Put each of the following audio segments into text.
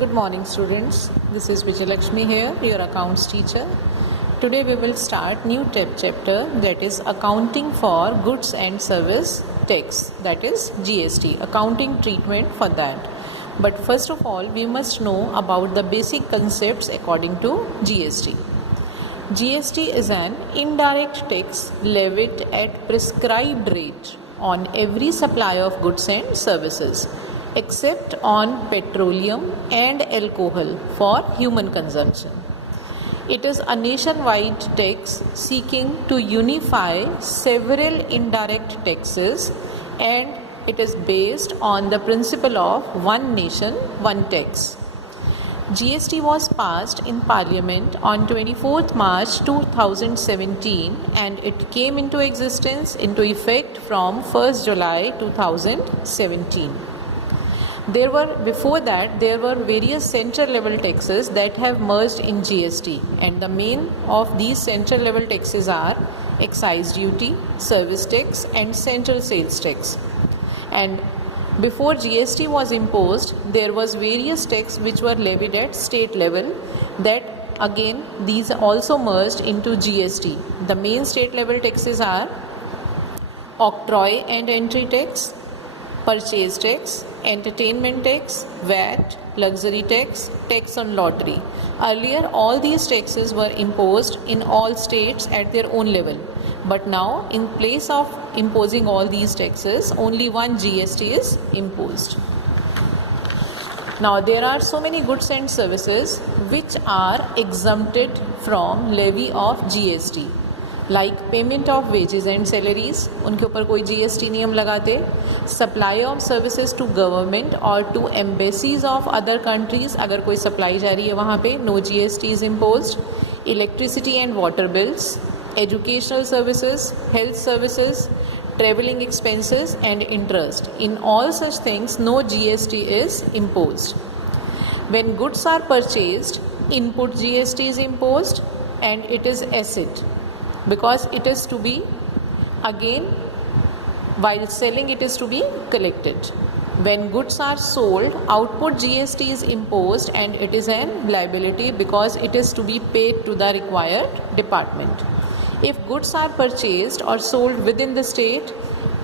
Good morning, students. This is Vijayalakshmi here, your accounts teacher. Today we will start new chapter, that is accounting for goods and service tax, that is GST, accounting treatment for that. But first of all, we must know about the basic concepts according to GST. GST is an indirect tax levied at prescribed rate on every supply of goods and services, except on petroleum and alcohol for human consumption. It is a nationwide tax seeking to unify several indirect taxes, and it is based on the principle of one nation, one tax. GST was passed in Parliament on 24th March 2017 and it came into effect from 1st July 2017. Before that, there were various central level taxes that have merged in GST, and the main of these central level taxes are excise duty, service tax and central sales tax. And before GST was imposed, there was various tax which were levied at state level, that again these also merged into GST. The main state level taxes are octroi and entry tax, purchase tax, entertainment tax, VAT, luxury tax, tax on lottery. Earlier, all these taxes were imposed in all states at their own level. But now, in place of imposing all these taxes, only one GST is imposed. Now, there are so many goods and services which are exempted from levy of GST. Like payment of wages and salaries, उनके ऊपर कोई GST नहीं हम लगाते. Supply of services to government or to embassies of other countries, अगर कोई supply जा रही है वहाँ पे no GST is imposed. Electricity and water bills, educational services, health services, travelling expenses and interest. In all such things, no GST is imposed. When goods are purchased, input GST is imposed and it is asset, because it is to be, again, while selling it is to be collected. When goods are sold, output GST is imposed and it is an liability because it is to be paid to the required department. If goods are purchased or sold within the state,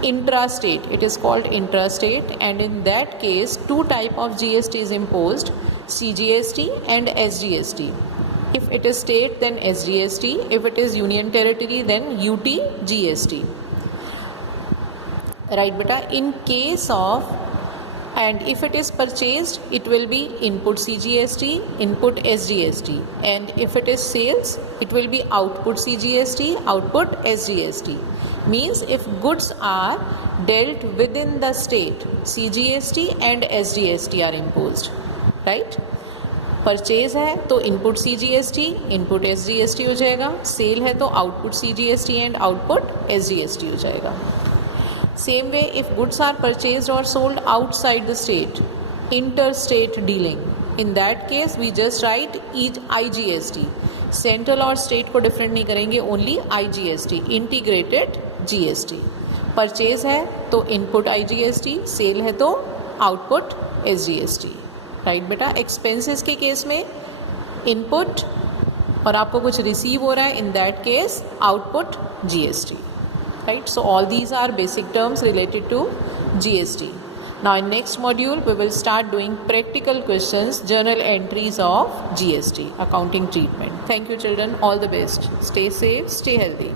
intrastate, it is called intrastate, and in that case two type of GST is imposed, CGST and SGST. If it is state, then SGST. If it is union territory, then UT GST. Right, beta? In case of, and if it is purchased, it will be input CGST, input SGST. And if it is sales, it will be output CGST, output SGST. Means if goods are dealt within the state, CGST and SGST are imposed. Right? Purchase है तो input CGST, input SGST हो जाएगा. Sale है तो output CGST and output SGST हो जाएगा. Same way if goods are purchased और sold outside the state, inter state dealing, in that case we just write IGST. Central और state को different नहीं करेंगे, only IGST, integrated GST. Purchase है तो input IGST, sale है तो output SGST. Right बेटा? एक्सपेंसेस के केस में इनपुट और आपको कुछ रिसीव हो रहा है, in that case output GST. Right? So all these are basic terms related to GST. Now in next module we will start doing practical questions, journal entries of GST, accounting treatment. Thank you children, all the best. Stay safe, stay healthy.